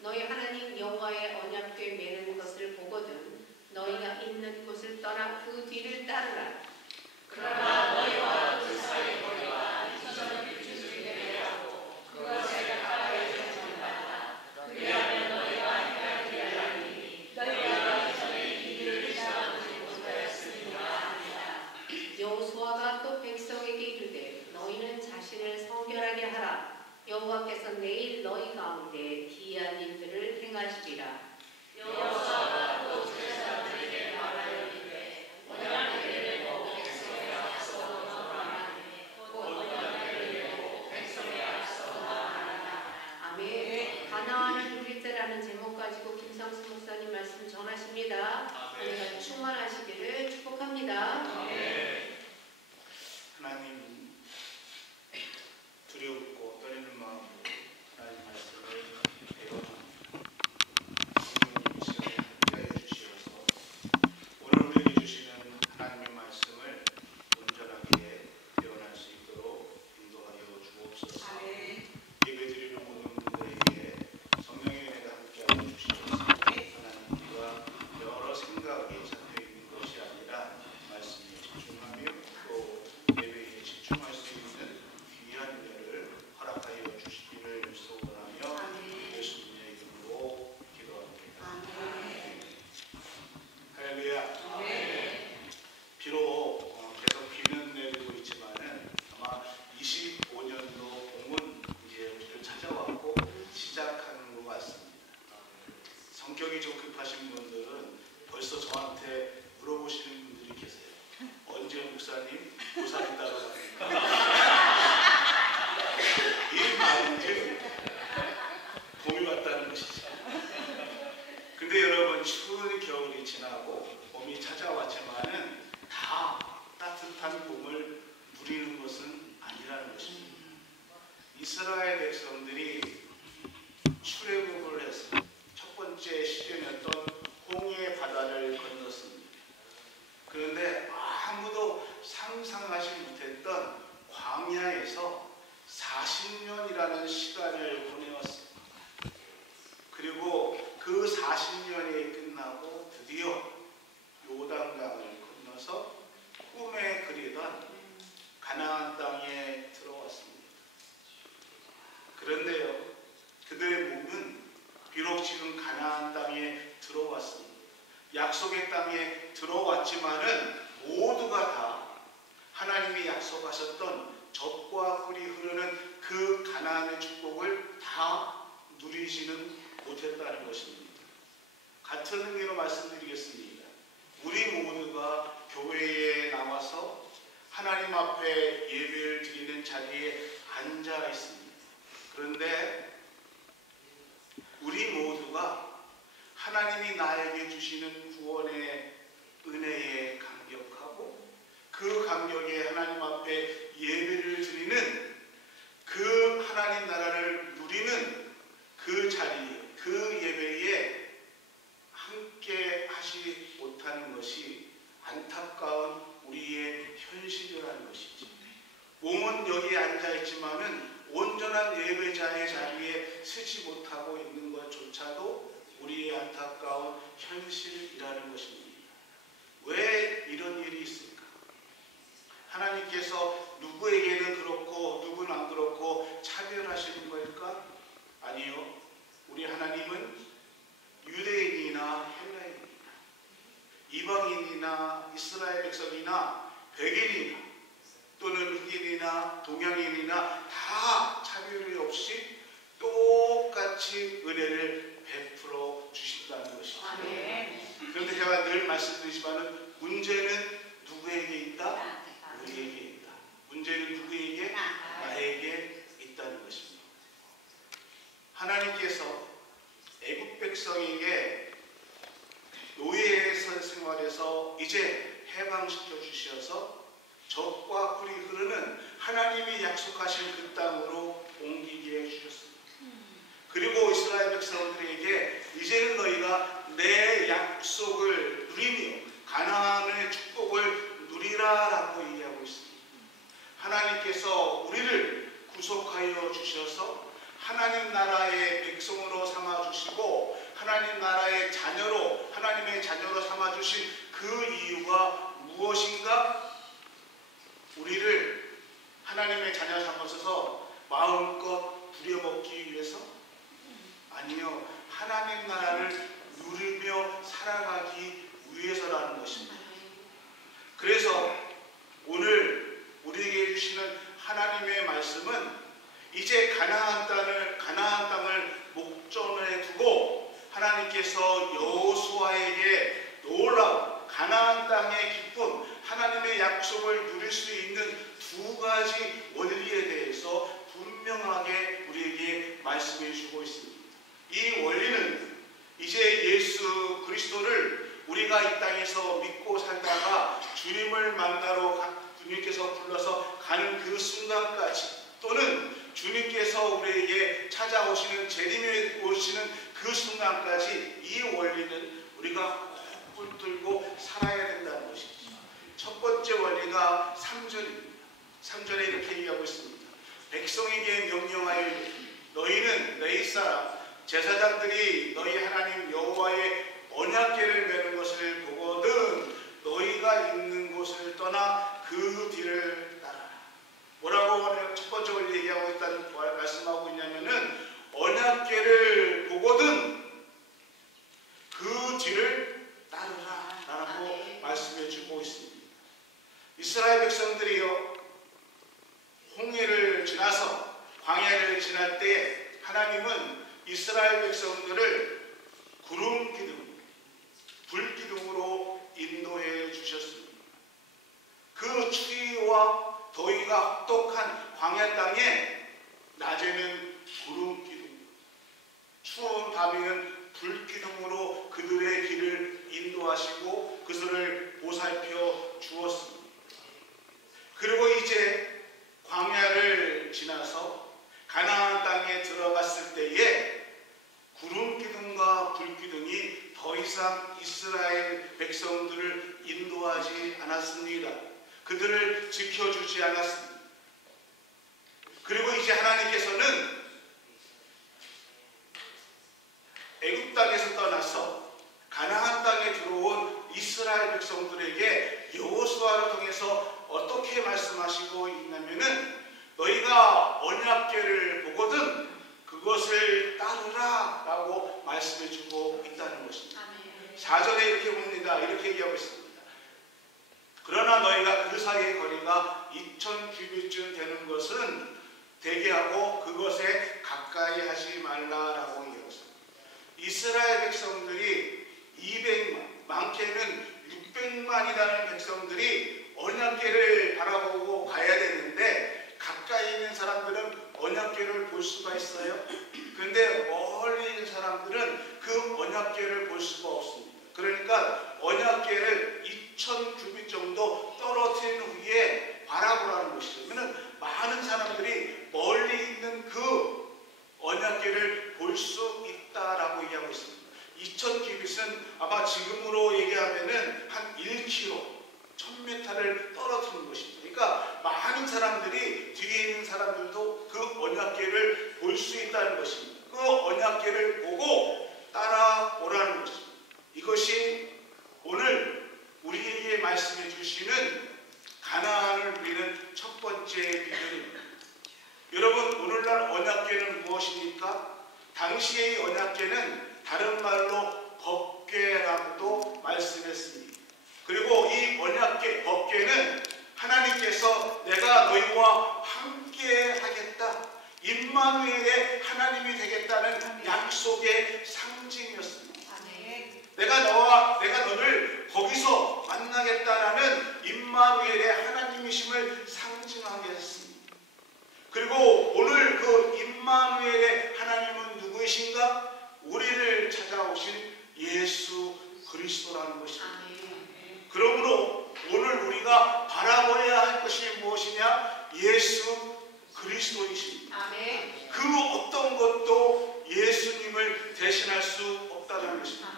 너희 하나님 여호와의 언약궤 매는 것을 보거든 너희가 있는 곳을 떠나 그 뒤를 따르라. 그러나 너희와 그 사이의 거리가 이전의 규칙을 예배하고 그것에 가까이 되지 말라. 그리하면 너희가 행하게 하리니 너희가 이전에 이 길을 지나보지 못하였으니가 아니라. 여호수아가 또 백성에게 이르되 너희는 자신을 성결하게 하라. 여호와께서 내일 너희 가운데 기이한 일들을 행하시리라. 여호수아가 또 제사장들에게 말하였는데 언약궤를 메고 백성의 앞서 나아가니 곧 언약궤를 메고 백성의 앞서 나아가라. 아멘. 가나안을 누릴 때라는 제목 가지고 김상수 목사님 말씀 전하십니다. 은혜가 충만하시기를 축복합니다. 하나님 두렵고 떨리는 마음으로 하나님 말씀을 배워줍니다. 이 시간에 함께해 주시어서 오늘 우리에게 주시는 하나님의 말씀을 온전하게 배워날 수 있도록 인도하여 주옵소서. 예배드리는 모든 분들에게 성령의 은혜가 함께하여 주시옵소서. 하나님과 여러 생각이 잡혀있는 것이 아니라 말씀에 집중하며 또 예배에 집중할 수 있는 귀한 은혜를 허락하여 주시기를 소원하며 예수님의 이름으로 기도합니다. 할렐루야. 비록 계속 비는 내리고 있지만은 아마 25년도 봄은 이제 우리를 찾아왔고 시작하는 것 같습니다. 성격이 좀 급하신 분들은 벌써 저한테 물어보시는 분들이 계세요. 언제 목사님 부산에 따로 갑니까? 이 말은 봄이 왔다는 것이죠. 근데 여러분 추운 겨울이 지나고 봄이 찾아왔지만은 다 따뜻한 봄을 누리는 것은 아니라는 것입니다. 이스라엘 백성들이 출애굽을 해서 첫 번째 시련이었던 홍해 바다를 건넜습니다. 그런데 아무도 상상하지 못했던 광야에서 40년이라는 시간을 보내었습니다. 그리고 그 40년이 끝나고 드디어 요단강을 건너서 꿈에 그리던 가나안 땅에 들어왔습니다. 그런데요, 그들의 몸은 비록 지금 가나안 땅에 들어왔습니다. 약속의 땅에 들어왔지만은 모두가 다 하나님이 약속하셨던 젖과 꿀이 흐르는 그 가나안의 축복을 다 누리지는 못했다는 것입니다. 같은 의미로 말씀드리겠습니다. 우리 모두가 교회에 나와서 하나님 앞에 예배를 드리는 자리에 앉아 있습니다. 그런데 우리 모두가 하나님이 나에게 주시는 구원의 은혜에 감격하고 그 감격에 하나님 앞에 예배를 드리는 그 하나님 나라를 누리는 그 자리, 그 예배에 함께 하지 못하는 것이 안타까운 우리의 현실이라는 것이죠. 몸은 여기에 앉아있지만은 온전한 예배자의 자리에 서지 못하고 있는 것조차도 우리의 안타까운 현실이라는 것입니다. 왜 이런 일이 있을까? 하나님께서 누구에게는 그렇고 누구는 안 그렇고 차별하시는 걸까? 아니요. 우리 하나님은 유대인이나 헬라인이나 이방인이나 이스라엘 백성이나 백인이나 또는 흑인이나 동양인이나 다 차별이 없이 똑같이 은혜를 베풀어 주신다는 것이죠. 그런데 제가 늘 말씀드리지만 문제는 누구에게 있다? 우리에게 있다. 문제는 누구에게? 나에게 있다는 것입니다. 하나님께서 애국 백성에게 노예 생활에서 이제 해방시켜 주셔서 젖과 꿀이 흐르는 하나님이 약속하신 그 땅으로 옮기게 해주셨습니다. 그리고 이스라엘 백성들에게 이제는 너희가 내 약속을 누리며 가나안의 축복을 누리라라고 얘기하고 있습니다. 하나님께서 우리를 구속하여 주셔서 하나님 나라의 백성으로 삼아 주시고 하나님 나라의 자녀로, 하나님의 자녀로 삼아주신 그 이유가 무엇인가? 우리를 하나님의 자녀 삼아서 마음껏 부려먹기 위해서? 아니요. 하나님 나라를 누리며 살아가기 위해서라는 것입니다. 그래서 오늘 우리에게 주시는 하나님의 말씀은 이제 가나안 땅을 목전에 두고 하나님께서 여호수아에게 놀라운 가나안 땅의 기쁨, 하나님의 약속을 누릴 수 있는 두 가지 원리에 대해서 분명하게 우리에게 말씀해 주고 있습니다. 이 원리는 이제 예수 그리스도를 우리가 이 땅에서 믿고 살다가 주님을 만나러 주님께서 불러서 가는 그 순간까지, 또는 주님께서 우리에게 찾아오시는, 재림에 오시는 그 순간까지 이 원리는 우리가 꼭 붙들고 살아야 된다는 것이죠. 첫 번째 원리가 3절입니다. 3절에 이렇게 얘기하고 있습니다. 백성에게 명령하여 너희는 내 사람 제사장들이 너희 하나님 여호와의 언약궤를 메는 것을 보거든 너희가 있는 곳을 떠나 그 뒤를 따라라. 뭐라고 첫 번째 원리 얘기하고 있다는 말씀하고 있냐면은 언약궤를 보거든 그 뒤를 따르라 라고 말씀해 주고 있습니다. 이스라엘 백성들이요, 홍해를 지나서 광야를 지날 때 하나님은 이스라엘 백성들을 구름 기둥, 불 기둥으로 인도해 주셨습니다. 그 추위와 더위가 혹독한 광야 땅에 낮에는 구름 기둥, 추운 밤에는 불 기둥으로 그들의 길을 인도하시고 그들을 보살펴 주었습니다. 그리고 이제 광야를 지나서 가나안 땅에 들어갔을 때에 구름 기둥과 불 기둥이 더 이상 이스라엘 백성들을 인도하지 않았습니다. 그들을 지켜주지 않았습니다. 그리고 이제 하나님께서는 애굽 땅에서 떠나서 가나안 땅에 들어온 이스라엘 백성들에게 여호수아를 통해서 어떻게 말씀하시고 있냐면은 너희가 언약궤를 보거든 그것을 따르라 라고 말씀해 주고 있다는 것입니다. 4절에 이렇게 봅니다. 이렇게 얘기하고 있습니다. 그러나 너희가 그 사이의 거리가 2000규빗쯤 되는 것은 대기하고 그것에 가까이 하지 말라라고 얘기하고 있습니다. 이스라엘 백성들이 200만, 많게는 600만이라는 백성들이 언약궤를 바라보고 가야 되는데 가까이 있는 사람들은 언약궤를 볼 수가 있어요. 그런데 멀리 있는 사람들은 그 언약궤를 볼 수가 없습니다. 그러니까 언약궤를 2000규빗 정도 떨어진 후에 바라보라는 것이죠. 그러면 많은 사람들이 멀리 있는 그 언약궤를 볼 수 있다라고 얘기하고 있습니다. 2000규빗은 아마 지금으로 얘기하면은 한 1km, 1000m를 떨어뜨리는 것입니다. 그러니까 많은 사람들이 뒤에 있는 사람들도 그 언약궤를 볼 수 있다는 것입니다. 그 언약궤를 보고 따라오라는 것입니다. 이것이 오늘 우리에게 말씀해 주시는 가나안을 누리는 첫 번째 비전입니다. 여러분, 오늘날 언약궤는 무엇입니까? 당시의 언약궤는 다른 말로 법궤라고도 말씀했습니다. 그리고 이 언약궤, 법궤는 하나님께서 내가 너희와 함께 하겠다, 임마누엘의 하나님이 되겠다는 약속의 상징이었습니다. 내가 너를 거기서 만나겠다라는 임마누엘의 하나님이심을 상징하게 했습니다. 그리고 오늘 그 임마누엘의 하나님은 누구이신가? 우리를 찾아오신 예수 그리스도라는 것입니다. 그러므로 오늘 우리가 바라보아야 할 것이 무엇이냐? 예수 그리스도이십니다. 그 어떤 것도 예수님을 대신할 수 없다는 것입니다.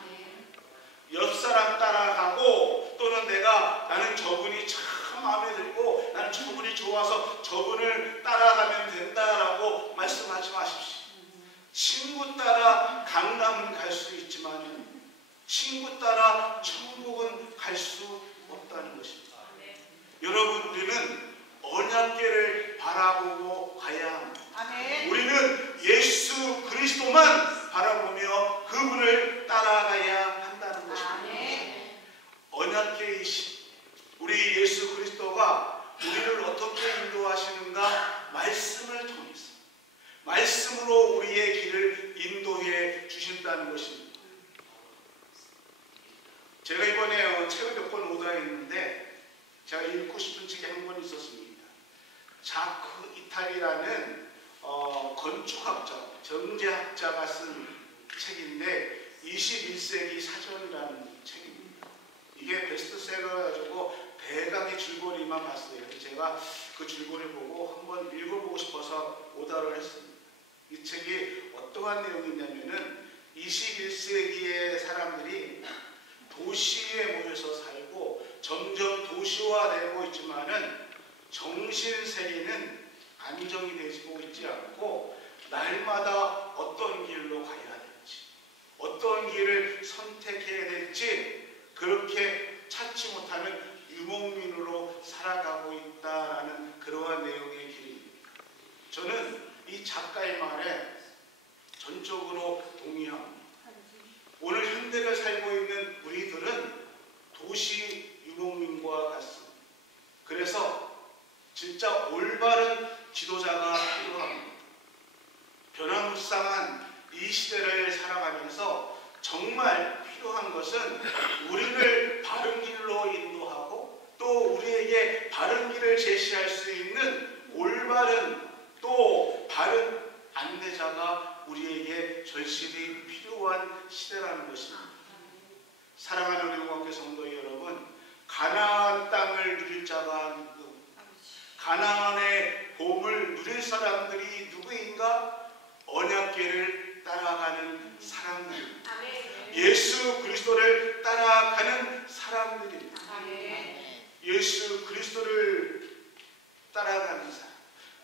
옆 사람 따라가고 또는 나는 저분이 참 마음에 들고 나는 저분이 좋아서 저분을 따라가면 된다라고 말씀하지 마십시오. 친구 따라 강남 사람은 갈 수 있지만 친구 따라 천국은 갈 수 없다는 것입니다. 여러분, 우리는 언약궤를 바라보고 가야 합니다. 우리는 예수 그리스도만 바라보며 그분을 따라가야 한다는 것입니다. 언약궤이신 우리 예수 그리스도가 우리를 어떻게 인도하시는가? 말씀을 통해서, 말씀으로 우리의 길을 인도해 주신다는 것입니다. 제가 이번에 책을 몇 권 오더했는데 제가 읽고 싶은 책이 한 권 있었습니다. 자크 이탈리라는 건축학자, 정제학자가 쓴 책인데 21세기 사전이라는 책입니다. 이게 베스트셀러여가지고 대강의 줄거리만 봤어요. 제가 그 줄거리 보고 한번 읽어보고 싶어서 오더를 했습니다. 이 책이 어떠한 내용이냐면은 21세기의 사람들이 도시에 모여서 살고 점점 도시화되고 있지만은 정신세계는 안정이 되고 있지 않고 날마다 어떤 길로 가야 될지, 어떤 길을 선택해야 될지 그렇게 찾지 못하는 유목민으로 살아가고 있다라는 그러한 내용의 길입니다. 저는 이 작가의 말에 전적으로 동의합니다. 오늘 현대를 살고 있는 우리들은 도시 유목민과 같습니다. 그래서 진짜 올바른 지도자가 필요합니다. 변화무쌍한 이 시대를 살아가면서 정말 필요한 것은 우리를 바른 길로 인도하고 또 우리에게 바른 길을 제시할 수 있는 올바른 또 바른 안내자가 우리에게 절실히 필요한 시대라는 것입니다. 사랑하는 우리 공학교 성도 여러분, 가나안 땅을 누릴 자가 누구? 가나안의 봄을 누릴 사람들이 누구인가? 언약궤를 따라가는 사람들입니다. 예수 그리스도를 따라가는 사람들입니다. 예수 그리스도를 따라가는 사람,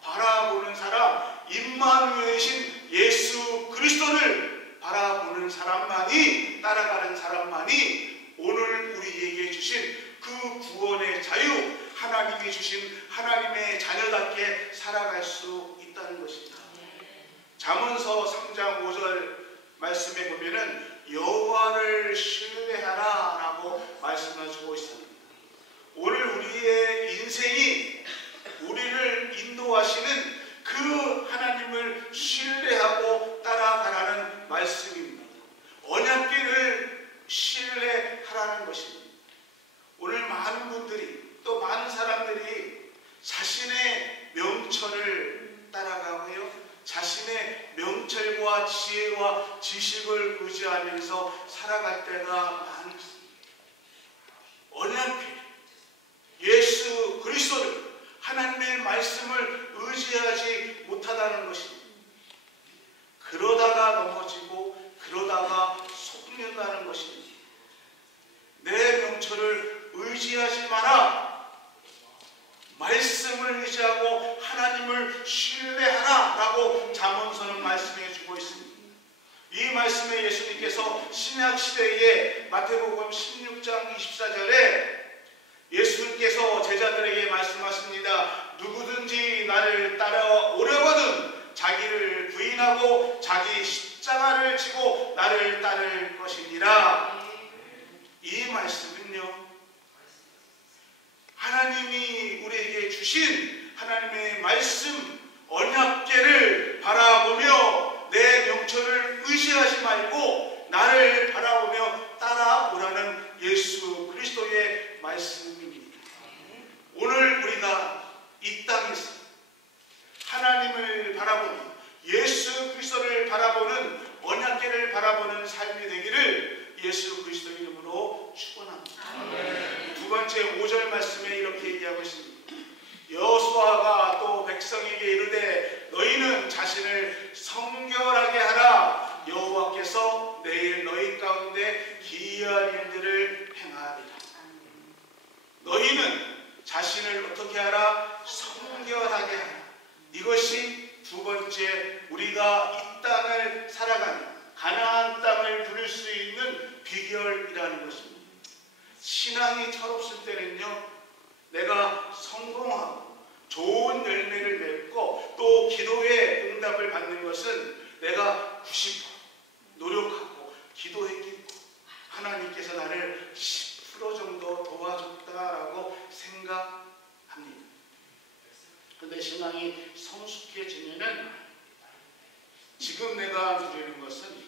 바라보는 사람, 임마누엘이신 예수 그리스도를 바라보는 사람만이, 따라가는 사람만이 오늘 우리에게 주신 그 구원의 자유, 하나님이 주신 하나님의 자녀답게 살아갈 수 있다는 것입니다. 잠언서 3장 5절 말씀에 보면은 여호와를 신뢰하라 라고 말씀해주고 있습니다. 오늘 우리의 인생이 우리를 인도하시는 그 하나님을 신뢰하고 따라가라는 말씀입니다. 언약궤를 신뢰하라는 것입니다. 오늘 많은 분들이 또 많은 사람들이 자신의 명철을 따라가고요, 자신의 명철과 지혜와 지식을 의지하면서 살아갈 때가 많습니다. 언약궤, 예수 그리스도를, 하나님의 말씀을 의지하지 못하다는 것입니다. 그러다가 넘어지고 그러다가 속는다는 것입니다. 내 명철을 의지하지 마라. 말씀을 의지하고 하나님을 신뢰하라 라고 잠언서는 말씀해 주고 있습니다. 이 말씀에 예수님께서 신약시대에 마태복음 16장 24절에 예수님께서 제자들에게 말씀하십니다. 누구든지 나를 따라오려거든 자기를 부인하고 자기 십자가를 지고 나를 따를 것이니라. 이 말씀은요, 하나님이 우리에게 주신 하나님의 말씀 언약궤를 바라보며 내 명철을 의지하지 말고 나를 바라보며 따라오라는 예수 그리스도의 말씀입니다. 오늘 우리가 이 땅에서 하나님을 바라보는, 예수 그리스도를 바라보는, 언약궤를 바라보는 삶이 되기를 예수 그리스도 이름으로 축원합니다. 두 번째 5절 말씀에 이렇게 얘기하고 있습니다. 여호수아가 또 백성에게 이르되 너희는 자신을 성결하게 하라. 여호와께서 내일 너희 가운데 기이한 일들을 행하리라. 너희는 자신을 어떻게 하라? 성결하게 하라. 이것이 두 번째 우리가 이 땅을 살아가는, 가나안 땅을 힘을 일하는 것입니다. 신앙이 철없을 때는요, 내가 성공하고 좋은 열매를 맺고 또 기도의 응답을 받는 것은 내가 90% 노력하고 기도했겠고 하나님께서 나를 10% 정도 도와줬다라고 생각합니다. 그런데 신앙이 성숙해지면은 지금 내가 누리는 것은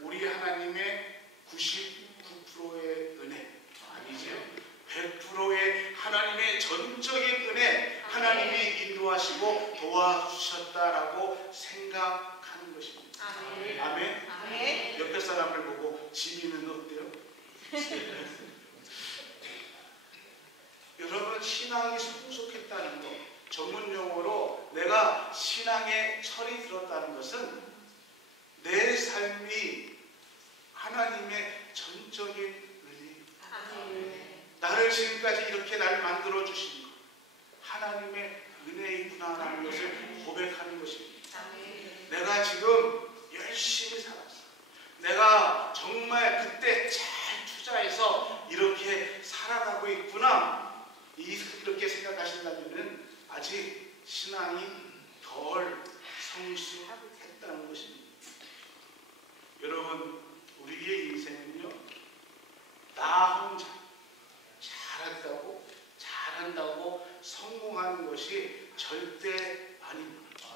우리 하나님의 99%의 은혜 아니죠. 100%의 하나님의 전적인 은혜, 하나님이 인도하시고 도와주셨다라고 생각하는 것입니다. 아멘. 아멘. 아멘. 옆에 사람을 보고 지민은 어때요? 여러분, 신앙이 성숙했다는 것, 전문 용어로 내가 신앙에 철이 들었다는 것은 내 삶이 하나님의 전적인 은혜, 나를 지금까지 이렇게 날 만들어 주신 것, 하나님의 은혜이구나라는 것을 고백하는 것입니다. 내가 지금 열심히 살았어. 내가 정말 그때 잘 투자해서 이렇게 살아가고 있구나. 이렇게 생각하신다면 아직 신앙이 덜 성숙했다는 것입니다. 여러분, 우리의 인생은요, 나 혼자 잘한다고 성공하는 것이 절대 아닙니다.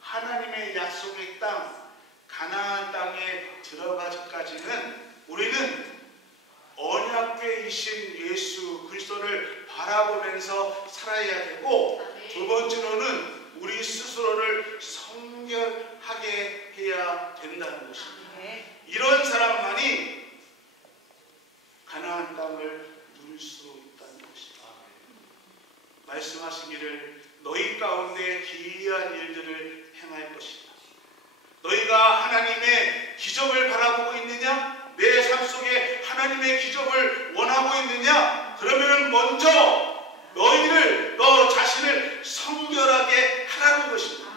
하나님의 약속의 땅, 가나안 땅에 들어가기까지는 우리는 언약궤이신 예수 그리스도를 바라보면서 살아야 되고, 두 번째로는 우리 스스로를 성결하게 해야 된다는 것입니다. 이런 사람만이 가나안 땅을 누릴 수 있다는 것입니다. 말씀하시기를 너희 가운데 기이한 일들을 행할 것이다. 너희가 하나님의 기적을 바라보고 있느냐? 내 삶 속에 하나님의 기적을 원하고 있느냐? 그러면 먼저 너 자신을 성결하게 하라는 것입니다.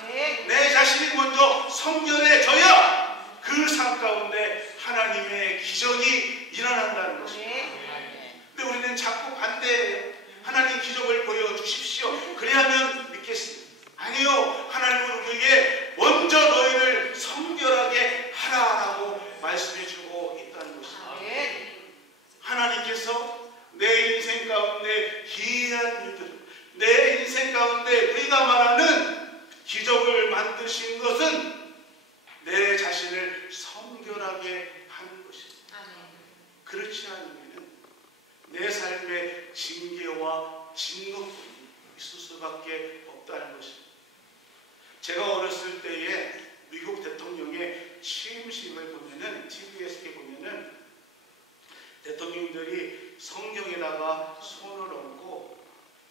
내 자신이 먼저 성결해져야 그 삶 가운데 하나님의 기적이 일어난다는 것입니다. 근데 우리는 자꾸 반대해요. 하나님 기적을 보여주십시오. 그래야만 믿겠습니다. 아니요. 하나님은 우리에게 먼저 너희를 성결하게 하라라고 말씀해주고 있다는 것입니다. 하나님께서 내 인생 가운데 기이한 일들, 내 인생 가운데 우리가 말하는 기적을 만드신 것은 내 자신을 성결하게 하는 것입니다. 그렇지 않으면 내 삶에 징계와 진노뿐이 있을 수밖에 없다는 것입니다. 제가 어렸을 때에 미국 대통령의 취임식을 보면은 TV에서 보면은 대통령들이 성경에다가 손을 얹고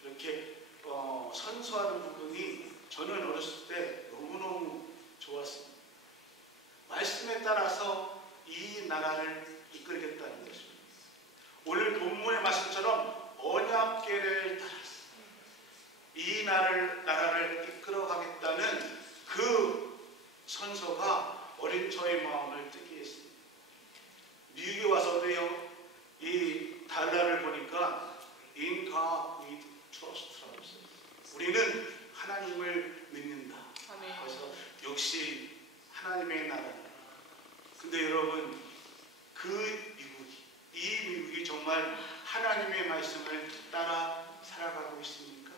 이렇게 선서하는 부분이 저는 어렸을 때 너무너무 좋았습니다. 말씀에 따라서 이 나라를 이끌겠다는 것입니다. 오늘 본문의 말씀처럼 언약궤를 따라서 이 나라를 이끌어가겠다는 그 선서가 어린 저의 마음을 뜨게 했습니다. 미국에 와서도요, 이 달러를 보니까 In God we trust. 우리는 하나님을 믿는다. 그래서 역시 하나님의 나라다. 근데 여러분, 이 미국이 정말 하나님의 말씀을 따라 살아가고 있습니까?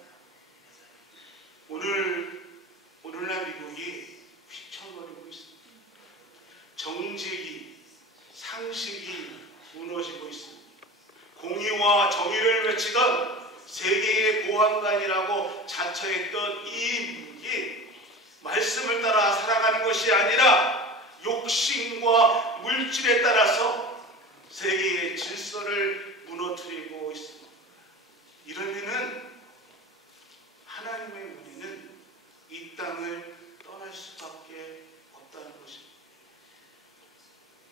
오늘날 미국이 휘청거리고 있습니다. 정직이, 상식이 무너지고 있습니다. 공의와 정의를 외치던 세계의 보안관이라고 자처했던 이 미국이 말씀을 따라 살아가는 것이 아니라 욕심과 물질에 따라서 세계의 질서를 무너뜨리고 있습니다. 이러면은 하나님의 우리는 이 땅을 떠날 수밖에 없다는 것입니다.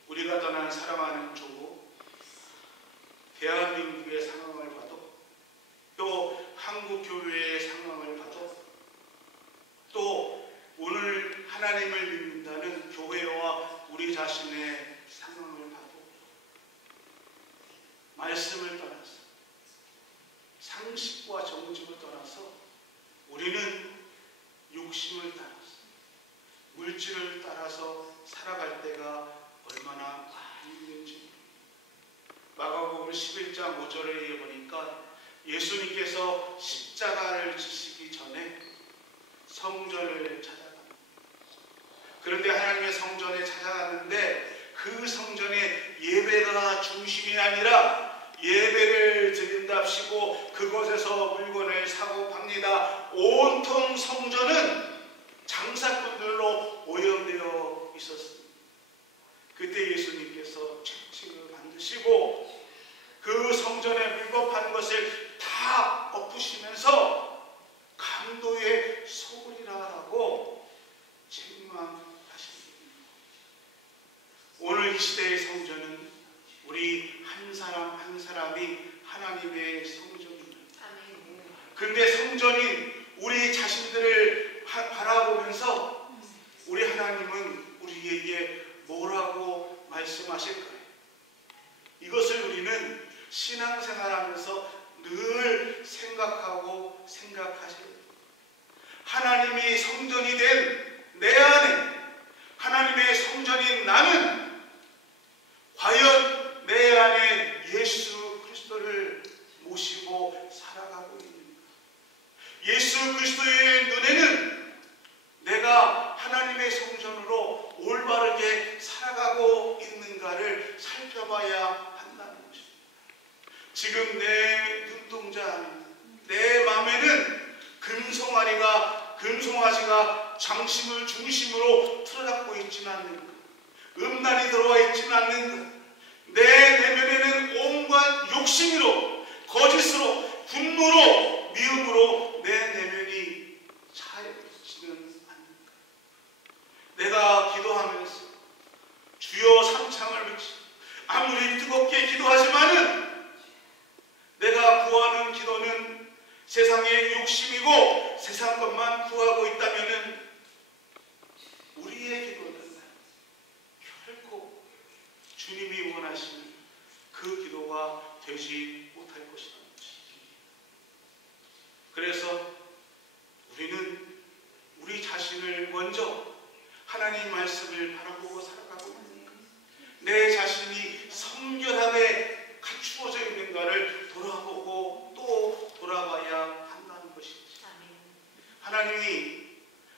우리가 떠난 사랑하는 조국, 대한민국의 상황을 봐도, 또 한국교회의 상황을 봐도, 또 오늘 하나님을 믿는다는 교회와 우리 자신의 상황을 봐도 말씀을 떠나서 상식과 정직을 떠나서 우리는 욕심을 따라서 물질을 따라서 살아갈 때가 얼마나 많이 있는지. 마가복음 11장 5절에 보니까 예수님께서 십자가를 지시기 전에 성전을 찾아갑니다. 그런데 하나님의 성전에 찾아갔는데 그 성전에 예배가 중심이 아니라 예배를 드린답시고 그곳에서 물건을 사고 팝니다. 온통 성전은 장사꾼들로 오염되어 있었습니다. 그때 예수님께서 채찍을 만드시고 그 성전에 물건 파는 것을 다 엎으시면서 강도의 소굴이라고 책망하십니다. 오늘 이 시대의 성전은 우리 한 사람 한 사람이 하나님의 성전입니다. 그런데 성전인 우리 자신들을 바라보면서 우리 하나님은 우리에게 뭐라고 말씀하실까요? 이것을 우리는 신앙생활하면서 늘 생각하고 생각하셔야 됩니다. 하나님이 성전이 된 내 안에, 하나님의 성전인 나는 과연 내 안에 예수 그리스도를 모시고 살아가고 있는가? 예수 그리스도의 눈에는 내가 하나님의 성전으로 올바르게 살아가고 있는가를 살펴봐야 한다는 것입니다. 지금 내 눈동자 안에, 내 마음에는 금송아지가 장심을 중심으로 틀어잡고 있지는 않는가? 음란이 들어와 있지는 않는가? 내 내면에는 온갖 욕심으로, 거짓으로, 분노로, 미움으로 내 내면이 차있지는 않는가? 내가 기도하면서 주여 삼창을 외치고 아무리 뜨겁게 기도하지만은 내가 구하는 기도는 세상의 욕심이고 세상 것만 구하고 있다면은 우리의 기도는 결코 주님이 원하시는 그 기도가 되지 못할 것이다. 그래서 우리는 우리 자신을 먼저 하나님 말씀을 바라보고 살아가고 있는가, 내 자신이 성결하게 갖추어져 있는가를 돌아보고 또 돌아봐야 한다는 것이죠. 하나님이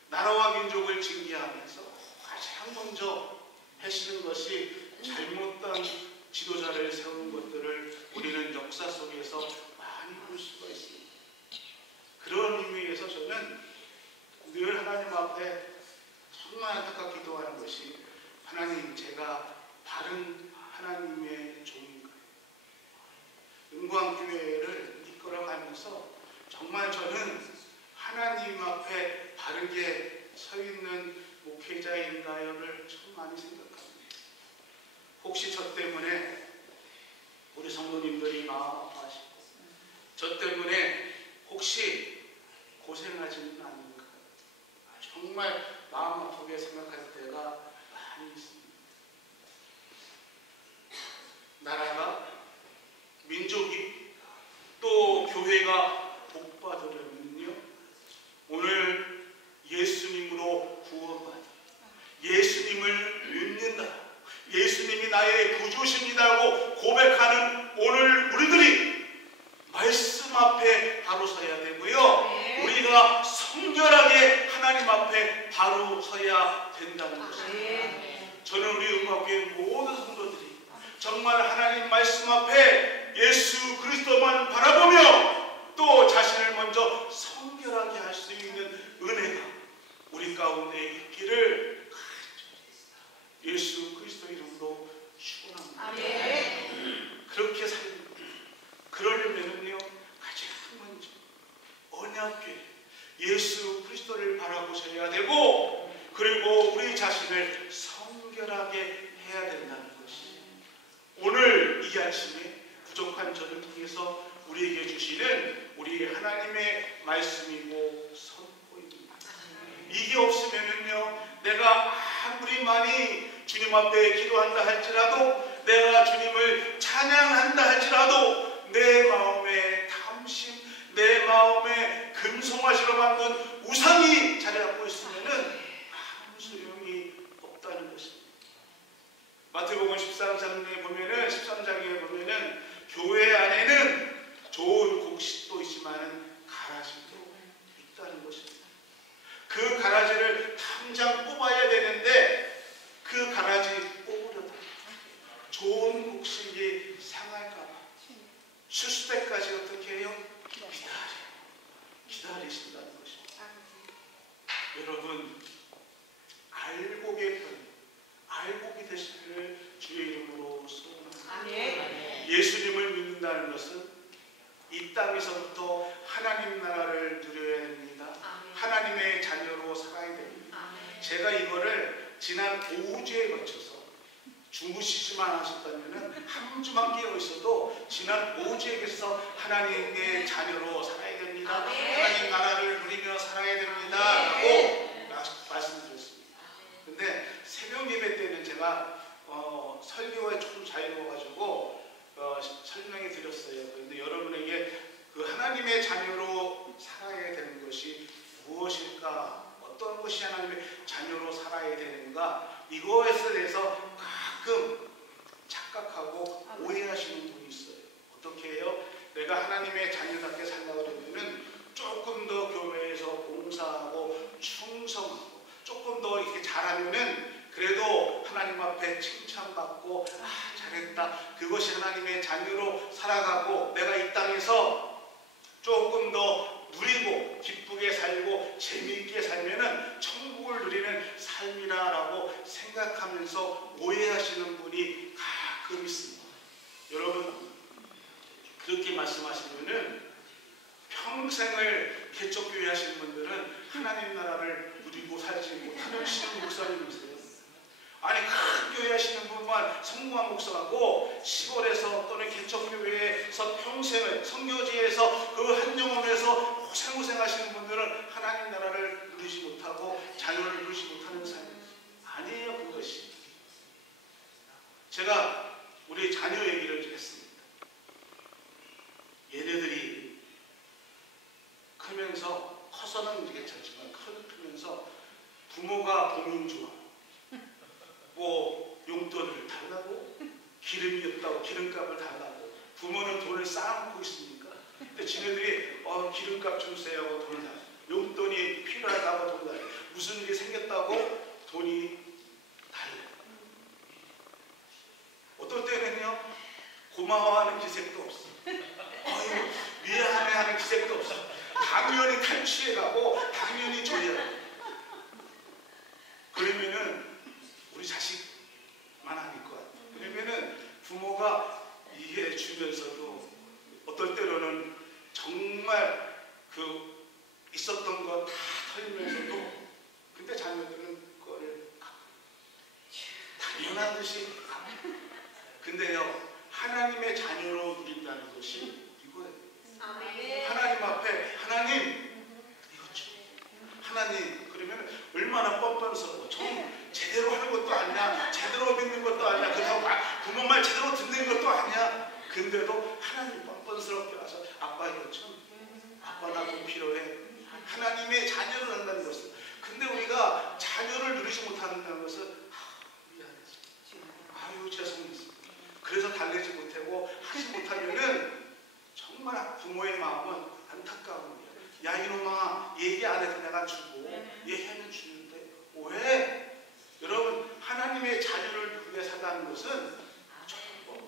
나라와 민족을 징계하면서 가장 먼저 하시는 것이 잘못된 지도자를 세우는 것들을 우리는 역사 속에서 많이 볼 수가 있습니다. 그런 의미에서 저는 늘 하나님 앞에 정말 안타깝게 기도하는 것이, 하나님, 제가 바른 하나님의 종인가요? 은광교회를 이끌어가면서 정말 저는 하나님 앞에 바르게 서 있는 목회자인가요를 참 많이 생각합니다. 혹시 저 때문에 우리 성도님들이 마음 아파하시고 저 때문에 혹시 고생하지는 않는가, 정말 마음 아프게 생각할 때가 많이 있습니다. 나라가, 민족이, 또 교회가 복받으려면요, 오늘 예수님으로 구원받아 예수님을 믿는다, 예수님이 나의 구주십니다라고 고백하는 오늘 우리들이 말씀 앞에 바로 서야 되고요, 우리가 성결하게 하나님 앞에 바로 서야 된다는 것입니다. 저는 우리 응답교회 모든 성도들이 정말 하나님 말씀 앞에 예수 그리스도만 바라보며 또 자신을 먼저 성결하게 할 수 있는 은혜가 우리 가운데 있기를 예수 그리스도 이름으로 축원합니다. 그렇게 살는, 그러려면요 가장 먼저 언약궤 예수 그리스도를 바라보셔야 되고, 그리고 우리 자신을 성결하게 해야 된다는 것이 오늘 이 아침에 부족한 저를 통해서 우리에게 주시는 우리 하나님의 말씀이고 선포입니다. 이게 없으면은요, 내가 아무리 많이 주님 앞에 기도한다 할지라도, 내가 주님을 찬양한다 할지라도 내 마음의 탐심, 내 마음에 금송아지로 만든 우상이 자리 잡고 있으면은 아무 소용이 없다는 것입니다. 마태복음 13장에 보면은 교회 안에는 좋은 곡식도 있지만 가라지도 있다는 것입니다. 그 가라지를 당장 뽑아야 되는데 그 가라지 뽑으려다 좋은 곡식이 상할까봐 추수 때까지 어떻게 해요? 기다리신다는 것입니다. 여러분, 알곡의 편, 알곡이 되시기를 주의 이름으로 소원합니다. 예수님을 믿는다는 것은 이 땅에서부터 하나님 나라를 누려야 됩니다. 하나님의 자녀로 살아야 됩니다. 제가 이거를 지난 5주에 거쳐서 주무시지만 하셨다면 한 주만 깨어 있어도 지난 5주에 거쳐서 하나님의 자녀로 살아야 됩니다. 하나님 나라를 누리며 살아야 됩니다. 라고 말씀드렸습니다. 근데 새벽 예배 때는 제가 설교에 조금 자유로워가지고 설명해 드렸어요. 그런데 여러분에게 그 하나님의 자녀로 살아야 되는 것이 무엇일까? 어떤 것이 하나님의 자녀로 살아야 되는가? 이거에 대해서 가끔 착각하고 오해하시는 분이 있어요. 어떻게 해요? 내가 하나님의 자녀답게 살려고 그러면 조금 더 교회에서 봉사하고 충성하고 조금 더 이렇게 잘하면은 그래도 하나님 앞에 칭찬받고 잘했다. 그것이 하나님의 자녀로 살아가고 내가 이 땅에서 조금 더 누리고 기쁘게 살고 재미있게 살면은 천국을 누리는 삶이라고 생각하면서 오해하시는 분이 가끔 있습니다. 여러분, 그렇게 말씀하시면은 평생을 개척교회 하시는 분들은 하나님 나라를 누리고 살지 못하는 신앙 목사님이세요. 아니, 큰 교회 하시는 분만 성공한 목사하고 시골에서 또는 개척교회에서 평생을 선교지에서 그 한 영혼에서 고생고생 하시는 분들은 하나님 나라를 누리지 못하고 자녀를 누리지 못하는 삶이에요. 아니에요. 그것이 제가 우리 자녀 얘기를 했습니다. 얘네들이 크면서 커서는 괜찮지만 크면서 부모가 돈이 좋아 뭐 용돈을 달라고 기름이 없다고 기름값을 달라고 부모는 돈을 쌓아놓고 있습니까? 근데 지네들이 기름값 주세요 하고 돈을 달라. 용돈이 필요하다고 돈을 달라. 무슨 일이 생겼다고 돈이 달라. 어떨 때는요 고마워하는 기색도 없어. 미안해 하는 기색도 없어. 당연히 탈취해가고 당연히 줘야. 그러면은 우리 자식만 아닐 것 같아요. 그러면은 부모가 이게 주면서도 어떨 때로는 정말 그 있었던 거 다 털면서도 근데 자녀들은 그거를 당연한 듯이 근데요 하나님의 자녀로 누린다는 것이 이거예요. 하나님 앞에 하나님 이것 좀 하나님 그러면 얼마나 뻔뻔스러워. 좀 제대로 하는 것도 아니야. 제대로 믿는 것도 아니야. 그렇다고 부모 말 제대로 듣는 것도 아니야. 근데도 하나님 뻔뻔스럽게 와서 아빠 이거 좀 아빠 나 돈 필요해. 하나님의 자녀를 한다는 것은 근데 우리가 자녀를 누리지 못한다는 것은 미안해서 죄송해서 그래서 달래지 못하고 하지 못하면은 정말 부모의 마음은 안타까운 거예요. 야 이놈아 얘기 안 해도 내가 주고 얘기하면 주는데 왜? 여러분 하나님의 자녀를 위해 산다는 것은 조금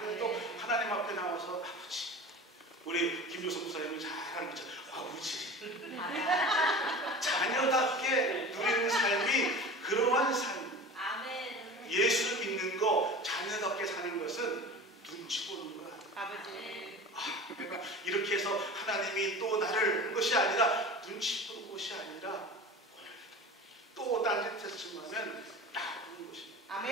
그래도 하나님 앞에 나와서 아버지 우리 김효성 목사님이 잘하는 거죠. 아버지 자녀답게 누리는 삶이 그러한 삶. 예수 믿는 거 자녀답게 사는 것은 눈치 보는 거야. 그러니까 이렇게 해서 하나님이 또 나를 한 것이 아니라 눈치 보는 것이 아니라 또 딴짓했지만은 나쁜 것입니다.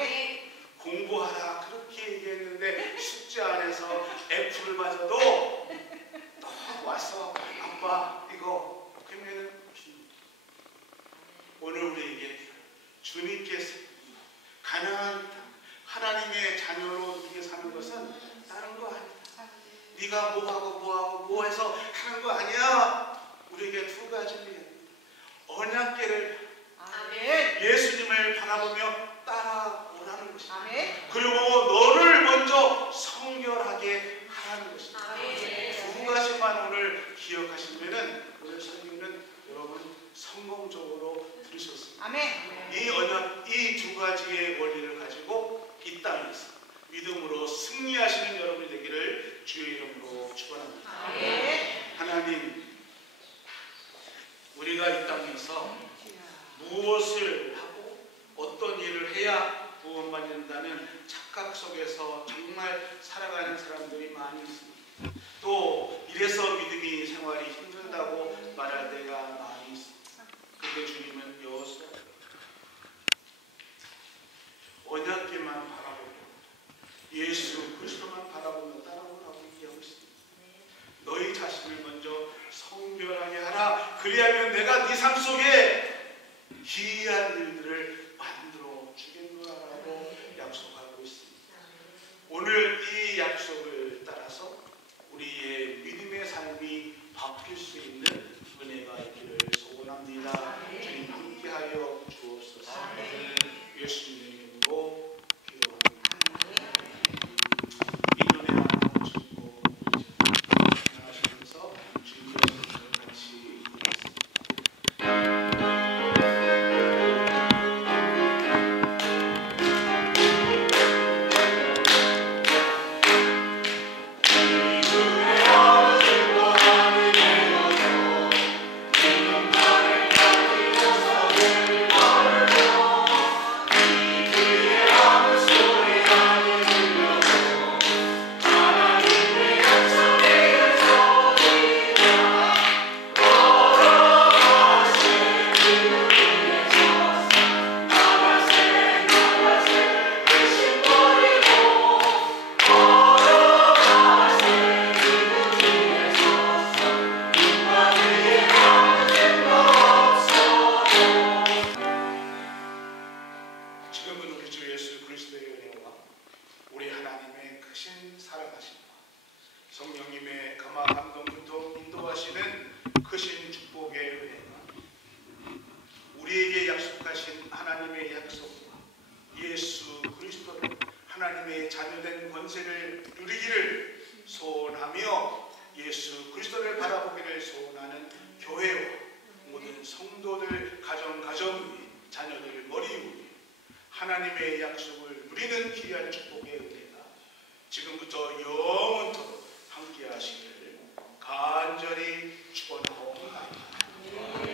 공부하라 그렇게 얘기했는데 숙제 안에서 F를 맞아도 또 와서 아빠 이거 그러면은 오늘 우리에게 주님께서 가난한 땅 하나님의 자녀로 네게 사는 것은 다른 거 아니야. 네가 뭐 해서 하는 거 아니야. 우리에게 두 가지를 언약궤를 예수님을 바라보며 따라오라는 것이다. 그리고 너를 먼저 성결하게 하라는 것이다. 두 가지만 오늘 기억하시면은 오늘 설교는 여러분 성공적으로 들으셨습니다. 이 두 가지의 원리를 가지고 이 땅에서 믿음으로 승리하시는 여러분이 되기를 주의 이름으로 축원합니다. 하나님, 우리가 이 땅에서 무엇을 하고 어떤 일을 해야 구원받는다는 착각 속에서 정말 살아가는 사람들이 많이 있습니다. 또 이래서 믿음이 생활이 힘들다고 말할 때가 많이 있습니다. 그런데 주님은 여호수아 언약궤만 바라보고 예수 그리스도만 바라보며 따라오라고 얘기하고 있습니다. 너희 자신을 먼저 성결하게 하라. 그리하면 내가 네 삶 속에 기이한 일들을 만들어 주겠노라라고 약속하고 있습니다. 오늘 이 약속을 따라서 우리의 믿음의 삶이 바뀔 수 있는 은혜가 있기를 소원합니다. 주님 함께하여 주옵소서. 예수님의 이름으로 기도합니다. 이 은혜 하나 주시고 하시면서 주님의 이름을 같이 성령님의 감화 감동 교통 인도하시는 크신 축복의 은혜가 우리에게 약속하신 하나님의 약속과 예수 그리스도를 하나님의 자녀된 권세를 누리기를 소원하며 예수 그리스도를 바라보기를 소원하는 교회와 모든 성도들 가정 위에 자녀들 머리 위에 하나님의 약속을 누리는 귀한 축복의 은혜가 지금부터 영원토록 함께 하시기를 간절히 축원하옵나이다.